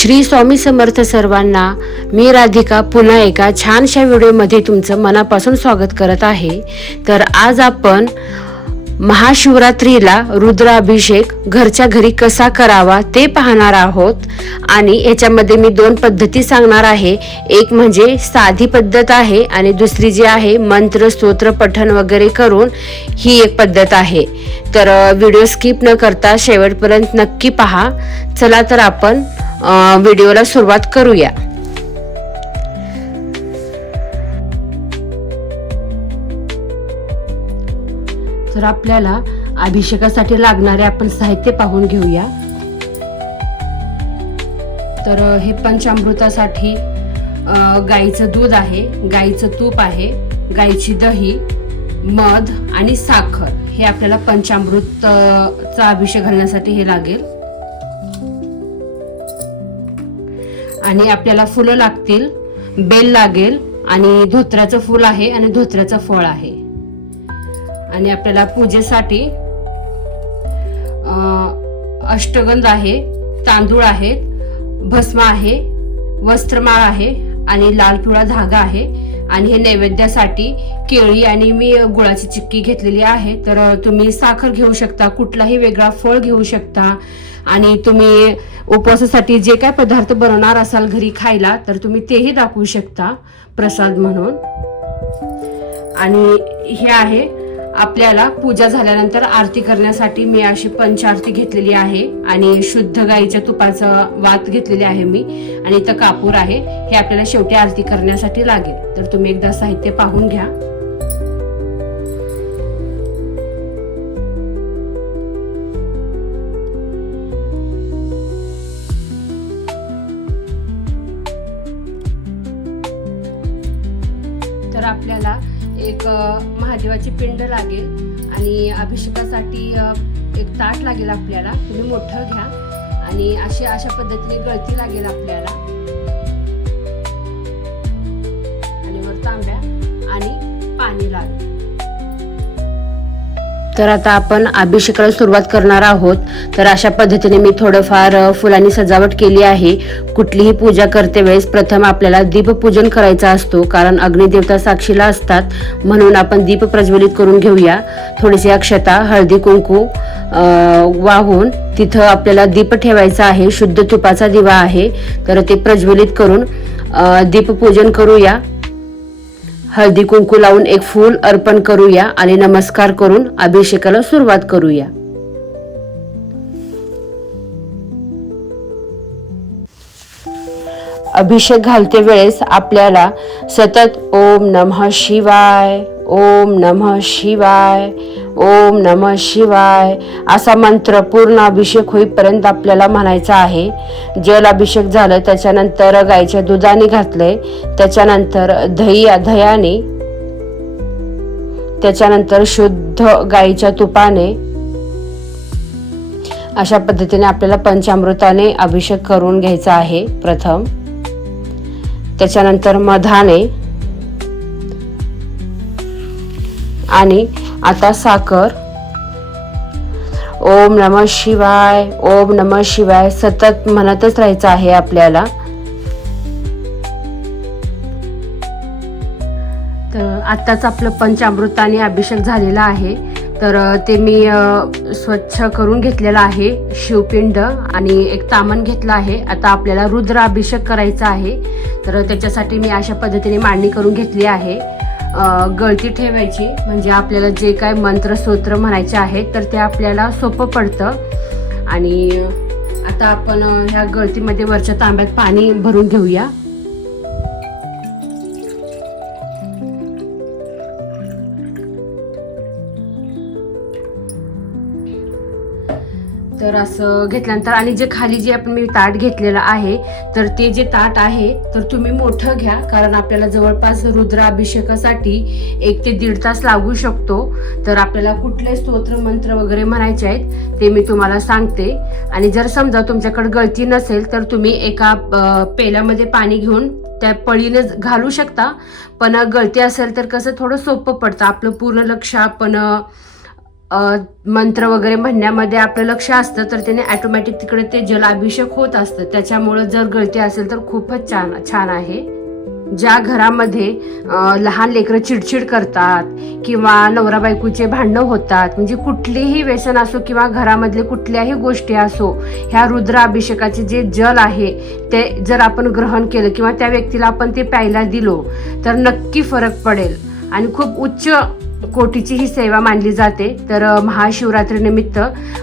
श्री स्वामी समर्थ सर्वांना मी राधिका पुन्हा एका छानशा व्हिडिओमध्ये तुमचं मनापासून स्वागत करत आहे. तर आज आपण महाशिवरात्रीला रुद्राभिषेक घरच्या घरी कसा करावा ते पाहणार आहोत. आणि याच्यामध्ये मी दोन पद्धती सांगणार आहे. एक म्हणजे साधी पद्धत आहे आणि दुसरी जी आहे मंत्र स्तोत्र पठण वगैरे करून ही एक पद्धत आहे. तर व्हिडिओ स्किप न करता शेवटपर्यंत नक्की पहा. चला तर आपण व्हिडिओला सुरुवात करूया. तर आपल्याला अभिषेकासाठी लागणारे आपण साहित्य पाहून घेऊया. तर हे पंचामृतासाठी गाईचं दूध आहे गाईचं तूप आहे गाईची दही मध आणि साखर हे आपल्याला पंचामृत चा अभिषेक घालण्यासाठी हे लागेल. आणि आपल्याला फुलं लागतील बेल लागेल आणि धोत्र्याचं फूल आहे आणि धोत्र्याचं फळ आहे. आणि आपल्याला पूजेसाठी अष्टगंध आहे तांदूळ आहेत भस्म आहे वस्त्रमाळ आहे आणि लाल पिवळा धागा आहे. आणि हे नैवेद्यासाठी केळी आणि मी गुळाची चिक्की घेतलेली आहे. तर तुम्ही साखर घेऊ शकता कुठलाही वेगळा फळ घेऊ शकता. आणि तुम्ही उपवासासाठी जे काय पदार्थ बनवणार असाल घरी खायला तर तुम्ही तेही दाखवू शकता प्रसाद म्हणून. आणि हे आहे आपल्याला पूजा झाल्यानंतर आरती करण्यासाठी मी अशी पंचारती घेतलेली आहे आणि शुद्ध गाईच्या तुपाचा वात घेतलेली आहे मी आणि इथं कापूर आहे. हे आपल्याला शेवटी आरती करण्यासाठी लागेल. तर तुम्ही एकदा साहित्य पाहून घ्या. महादेवाची पिंड लागेल आणि अभिषेकासाठी एक ताट लागेल आपल्याला. तुम्ही मोठं घ्या आणि अशी अशा पद्धतीने गळती लागेल आपल्याला. आणि वर तांब्या आणि पाणी लागेल तर आता आपण अभिषेकाला सुरुवात करणार आहोत. तर अशा पद्धतीने मी थोडंफार फुलांनी सजावट केली आहे. कुठलीही पूजा करते वेळेस प्रथम आपल्याला दीपपूजन करायचं असतो कारण अग्निदेवता साक्षीला असतात. म्हणून आपण दीप प्रज्वलित करून घेऊया. थोडीशी अक्षता हळदी कुंकू वाहून तिथं आपल्याला दीप ठेवायचा आहे. शुद्ध तुपाचा दिवा आहे. तर ते प्रज्वलित करून दीपपूजन करूया. हळदी कुंकू लावून एक फूल अर्पण करूया आणि नमस्कार करून अभिषेकाला सुरुवात करूया. अभिषेक घालते वेळेस आपल्याला सतत ओम नमः शिवाय. ओम नमः शिवाय ओम नमः शिवाय. असा मंत्र पूर्ण अभिषेक होईपर्यंत आपल्याला म्हणायचा आहे. जल अभिषेक झालं त्याच्यानंतर गाईच्या दुधाने घातलंय त्याच्यानंतर दही दह्याने त्याच्यानंतर शुद्ध गाईच्या तुपाने. अशा पद्धतीने आपल्याला पंचामृताने अभिषेक करून घ्यायचा आहे प्रथम. त्याच्यानंतर मधाने. आणि आता साखर. ओम नम शिवाय ओम नम शिवाय सतत म्हणतच राहायचं आहे आपल्याला. तर आत्ताच आपलं पंचामृताने अभिषेक झालेला आहे. तर ते मी स्वच्छ करून घेतलेलं आहे शिवपिंड आणि एक तामण घेतलं आहे. आता आपल्याला रुद्र अभिषेक करायचा आहे. तर त्याच्यासाठी मी अशा पद्धतीने मांडणी करून घेतली आहे. गळती ठेवायची. म्हणजे आपल्याला जे काय मंत्रस्तोत्र म्हणायचे आहेत तर ते आपल्याला सोपं पडतं. आणि आता आपण ह्या गळतीमध्ये वरच्या तांब्यात पाणी भरून घेऊया. असं घेतल्यानंतर आणि जे खाली जे आपण मी ताट घेतलेलं आहे तर ते जे ताट आहे तर तुम्ही मोठं घ्या कारण आपल्याला जवळपास रुद्राभिषेकासाठी एक ते दीड तास लागू शकतो. तर आपल्याला कुठले स्तोत्र मंत्र वगैरे म्हणायचे आहेत ते मी तुम्हाला सांगते. आणि जर समजा तुमच्याकडे गळती नसेल तर तुम्ही एका पेल्यामध्ये पाणी घेऊन त्या पळीने घालू शकता. पण गळती असेल तर कसं थोडं सोपं पडतं. आपलं पूर्ण लक्ष आपण मंत्र वगैरे म्हणण्यामध्ये आपलं लक्ष असतं तर त्याने ॲटोमॅटिक तिकडे ते जलाभिषेक होत असतं. त्याच्यामुळं जर गळती असेल तर खूपच छान छान आहे. ज्या घरामध्ये लहान लेकरं चिडचिड करतात किंवा नवरा बायकोचे भांडणं होतात म्हणजे कुठलीही व्यसन असो किंवा घरामधले कुठल्याही गोष्टी असो ह्या रुद्राभिषेकाचे जे जल आहे ते जर आपण ग्रहण केलं किंवा त्या व्यक्तीला आपण ते प्यायला दिलो तर नक्की फरक पडेल. आणि खूप उच्च कोटीची ही सेवा मानली जाते. तर महाशिवरात्रीनिमित्त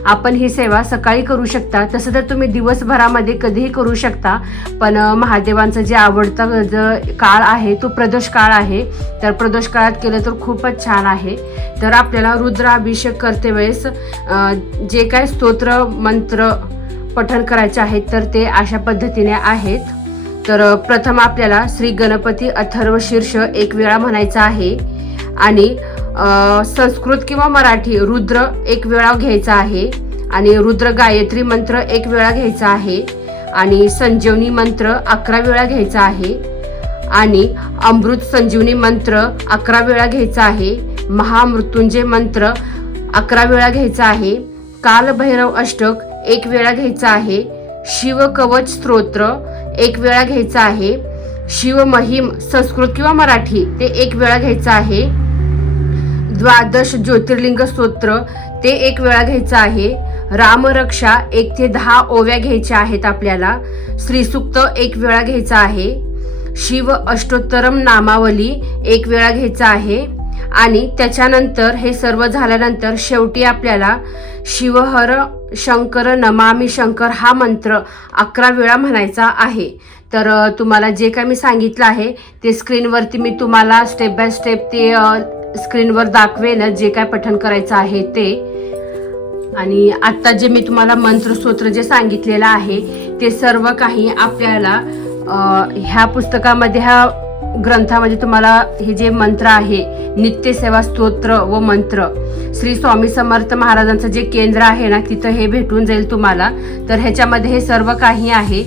आपण ही सेवा सकाळी करू शकता. तसं तर तुम्ही दिवसभरामध्ये कधीही करू शकता. पण महादेवांचं जे आवडतं ज काळ आहे तो प्रदोष काळ आहे. तर प्रदोष काळात केलं तर खूपच छान आहे. तर आपल्याला रुद्राभिषेक करते वेळेस जे काय स्तोत्र मंत्र पठण करायचे आहेत तर ते अशा पद्धतीने आहेत. तर प्रथम आपल्याला श्री गणपती अथर्व शीर्ष एक वेळा म्हणायचा आहे. आणि संस्कृत किंवा मराठी रुद्र एक वेळा घ्यायचा आहे आणि रुद्र गायत्री मंत्र एक वेळा घ्यायचा आहे आणि संजीवनी मंत्र अकरा वेळा घ्यायचा आहे आणि अमृत संजीवनी मंत्र अकरा वेळा घ्यायचा आहे महामृत्युंजय मंत्र अकरा वेळा घ्यायचा आहे कालभैरव अष्टक एक वेळा घ्यायचा आहे शिवकवच स्तोत्र एक वेळा घ्यायचा आहे शिवमहिम संस्कृत किंवा मराठी ते एक वेळा घ्यायचं आहे. द्वादश ज्योतिर्लिंग स्तोत्र ते एक वेळा घ्यायचं आहे. रामरक्षा एक ते दहा ओव्या घ्यायच्या आहेत आपल्याला. श्रीसुक्त एक वेळा घ्यायचा आहे. शिव अष्टोत्तरम नामावली एक वेळा घ्यायचा आहे. आणि त्याच्यानंतर हे सर्व झाल्यानंतर शेवटी आपल्याला शिवहर शंकर नमामी शंकर हा मंत्र अकरा वेळा म्हणायचा आहे. तर तुम्हाला जे काय मी सांगितलं आहे ते स्क्रीनवरती मी तुम्हाला स्टेप बाय स्टेप ते स्क्रीनवर दाखवेल जे काय पठण करायचं आहे ते. आणि आत्ता जे मी तुम्हाला मंत्रस्तोत्र जे सांगितलेलं आहे ते सर्व काही आपल्याला ह्या पुस्तकामध्ये ह्या ग्रंथामध्ये तुम्हाला हे जे मंत्र आहे नित्यसेवा स्तोत्र व मंत्र श्री स्वामी समर्थ महाराजांचं जे केंद्र आहे ना तिथं हे भेटून जाईल तुम्हाला. तर ह्याच्यामध्ये हे सर्व काही आहे.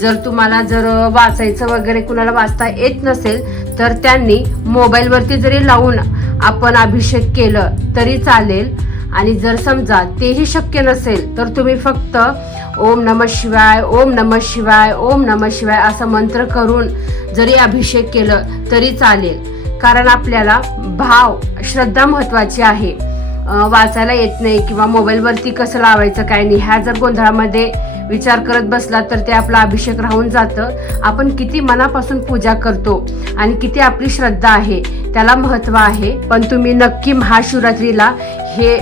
जर तुम्हाला जर वाचायचं वगैरे कुणाला वाचता येत नसेल तर त्यांनी मोबाईलवरती जरी लावून आपण अभिषेक केलं तरी चालेल. आणि जर समजा तेही शक्य नसेल तर तुम्ही फक्त ओम नम शिवाय ओम नम शिवाय ओम नम शिवाय असं मंत्र करून जरी अभिषेक केलं तरी चालेल. कारण आपल्याला भाव श्रद्धा महत्वाची आहे. वाचायला येत नाही किंवा मोबाईलवरती कसं लावायचं काय नाही ह्या जर गोंधळामध्ये विचार करत बसला तर ते आपला अभिषेक राहून जातं. आपण किती मनापासून पूजा करतो आणि किती आपली श्रद्धा आहे त्याला महत्त्व आहे. पण तुम्ही नक्की महाशिवरात्रीला हे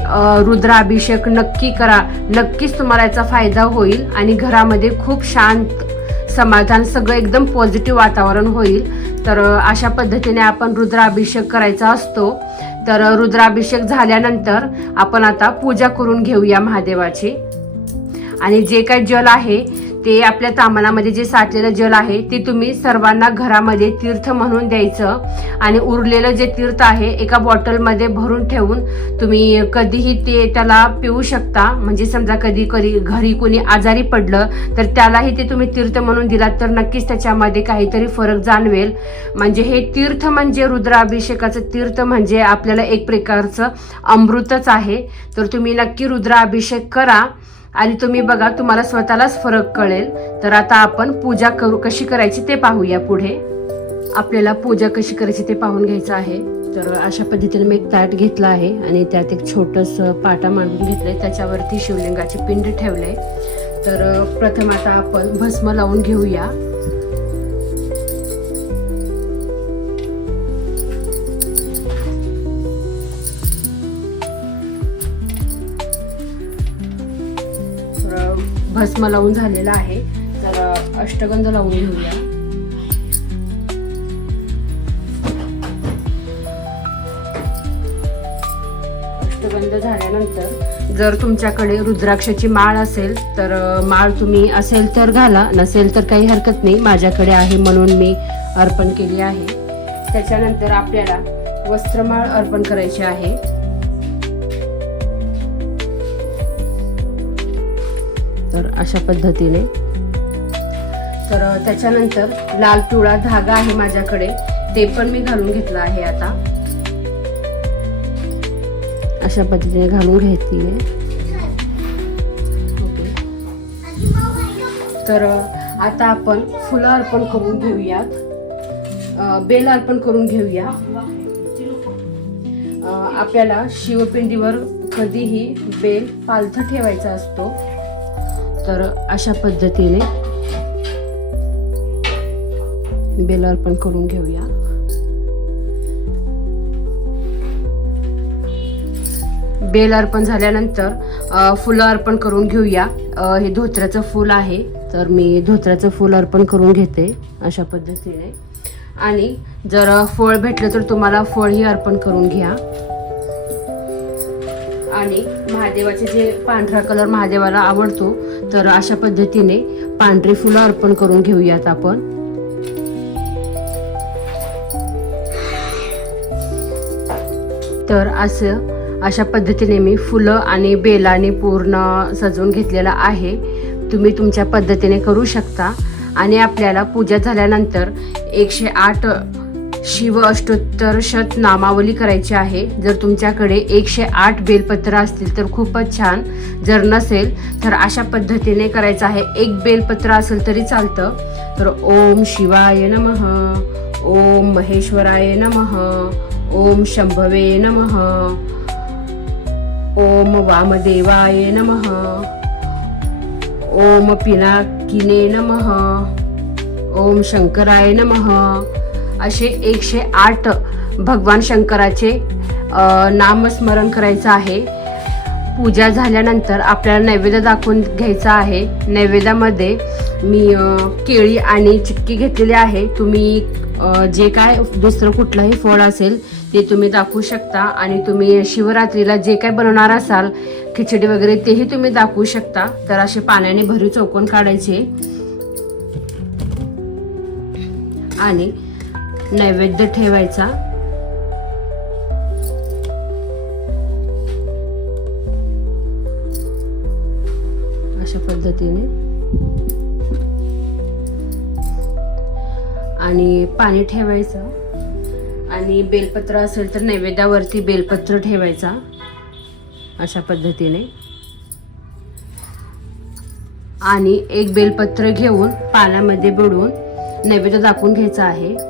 रुद्राभिषेक नक्की करा. नक्कीच तुम्हाला याचा फायदा होईल आणि घरामध्ये खूप शांत समाधान सगळं एकदम पॉझिटिव्ह वातावरण होईल. तर अशा पद्धतीने आपण रुद्राभिषेक करायचा असतो. तर रुद्राभिषेक झाल्यानंतर आपण आता पूजा करून घेऊया महादेवाची. आणि जे काही जल आहे ते आपल्या तामनामध्ये जे साठलेलं जल आहे ते तुम्ही सर्वांना घरामध्ये तीर्थ म्हणून द्यायचं. आणि उरलेलं जे तीर्थ आहे एका बॉटलमध्ये भरून ठेवून तुम्ही कधीही ते त्याला पिऊ शकता. म्हणजे समजा कधी कधी घरी कोणी आजारी पडलं तर त्यालाही ते तुम्ही तीर्थ म्हणून दिलात तर नक्कीच त्याच्यामध्ये काहीतरी फरक जाणवेल. म्हणजे हे तीर्थ म्हणजे रुद्राभिषेकाचं तीर्थ म्हणजे आपल्याला एक प्रकारचं अमृतच आहे. तर तुम्ही नक्की रुद्राभिषेक करा. आणि तुम्ही बघा तुम्हाला स्वतःलाच फरक कळेल. तर आता आपण पूजा करू कशी करायची ते पाहूया पुढे. आपल्याला पूजा कशी करायची ते पाहून घ्यायचं आहे. तर अशा पद्धतीने मी एक ताट घेतलं आहे आणि त्यात एक छोटंसं पाटा मांडून घेतलंय. त्याच्यावरती शिवलिंगाचे पिंड ठेवले तर प्रथम आता आपण भस्म लावून घेऊया. भस्म लावून झालेला आहे. तर अष्टगंध लावून घेऊया. अष्टगंध झाल्यानंतर जर तुमच्याकडे रुद्राक्षाची माळ असेल तर माळ तुम्ही असेल तर घाला नसेल तर काही हरकत नाही. माझ्याकडे आहे म्हणून मी अर्पण केली आहे. त्याच्यानंतर आपल्याला वस्त्रमाळ अर्पण करायची आहे. तर अशा पद्धतीने. तर त्याच्यानंतर लाल पिवळा धागा आहे माझ्याकडे. ते पण मी घालून घेतला आहे आता. अशा पद्धतीने घालून घ्यायची तर आता आपण फुलं अर्पण करून घेऊयात. बेल अर्पण करून घेऊया. आपल्याला शिवपिंडीवर कधीही बेल पालथं ठेवायचा असतो. तर अशा पद्धतीने बेल अर्पण करून घेऊया. बेल अर्पण झाल्यानंतर फुलं अर्पण करून घेऊया. हे धोत्र्याचं फूल आहे तर मी धोत्र्याचं फूल अर्पण करून घेते अशा पद्धतीने. आणि जर फळ भेटलं तर तुम्हाला फळही अर्पण करून घ्या. आणि महादेवाचे जे पांढरा कलर महादेवाला आवडतो तर अशा पद्धतीने पांढरी फुलं अर्पण करून घेऊयात आपण. तर असं अशा पद्धतीने मी फुलं आणि बेलाने पूर्ण सजवून घेतलेलं आहे. तुम्ही तुमच्या पद्धतीने करू शकता. आणि आपल्याला पूजा झाल्यानंतर एकशे आठ शिव अष्टोत्तर शत नामावली करायची आहे. जर तुमच्याकडे एकशे आठ बेलपत्र असतील तर खूपच छान. जर नसेल तर अशा पद्धतीने करायचं आहे. एक बेलपत्र असेल तरी चालतं. तर ओम शिवाय नमः ओम महेश्वराय नमः ओम शंभवे नमः ओम वामदेवाय नमः ओम पिनाकिने नमः ओम शंकराय नमः असे एकशे आठ भगवान शंकराचे नामस्मरण करायचं आहे. पूजा झाल्यानंतर आपल्याला नैवेद्य दाखवून घ्यायचा आहे. नैवेद्यामध्ये मी केळी आणि चिक्की घेतलेली आहे. तुम्ही जे काय दुसरं कुठलंही फळ असेल ते तुम्ही दाखवू शकता आणि तुम्ही शिवरात्रीला जे काय बनवणार असाल खिचडी वगैरे तेही तुम्ही दाखवू शकता. तर असे पाण्याने भरीव चौकोन काढायचे. आणि नैवेद्य ठेवायचा. अशा पद्धतीने. आणि पाणी ठेवायचं. आणि बेलपत्र असेल तर नैवेद्यावरती बेलपत्र ठेवायचा. अशा पद्धतीने. आणि एक बेलपत्र घेऊन पाण्यामध्ये बुडवून नैवेद्य दाखवून घ्यायचा आहे.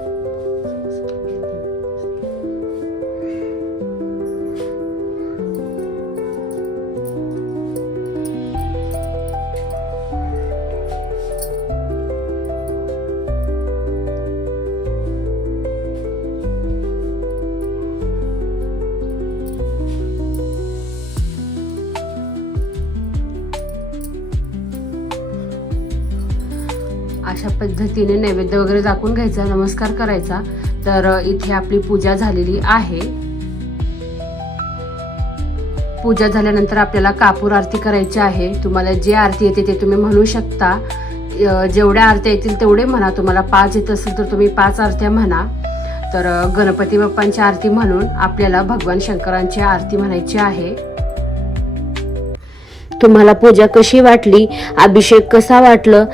अशा पद्धतीने नैवेद्य वगैरे दाखवून घ्यायचा नमस्कार करायचा. तर इथे आपली पूजा झालेली आहे. पूजा झाल्यानंतर आपल्याला कापूर आरती करायची आहे. तुम्हाला जे आरती येते ते तुम्ही म्हणू शकता. जेवढ्या आरत्या येतील तेवढे म्हणा. तुम्हाला पाच येत असेल तर तुम्ही पाच आरत्या म्हणा. तर गणपती बाप्पांची आरती म्हणून आपल्याला भगवान शंकरांची आरती म्हणायची आहे. तुम्हाला पूजा कशी वाटली? अभिषेक कसा वाटलं?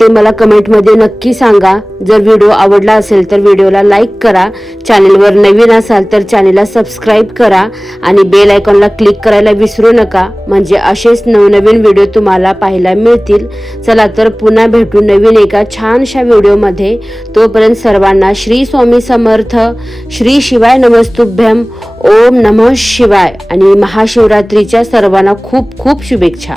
ते मला कमेंटमध्ये नक्की सांगा. जर व्हिडिओ आवडला असेल तर व्हिडिओला लाईक करा. चॅनेलवर नवीन असाल तर चॅनेलला सबस्क्राईब करा. आणि बेल आयकॉनला क्लिक करायला विसरू नका. म्हणजे असेच नवनवीन व्हिडिओ तुम्हाला पाहायला मिळतील. चला तर पुन्हा भेटू नवीन एका छानशा व्हिडिओमध्ये तोपर्यंत सर्वांना श्री स्वामी समर्थ श्री शिवाय नमस्तुभ्यम ओम नमः शिवाय. आणि महाशिवरात्रीच्या सर्वांना खूप खूप शुभेच्छा.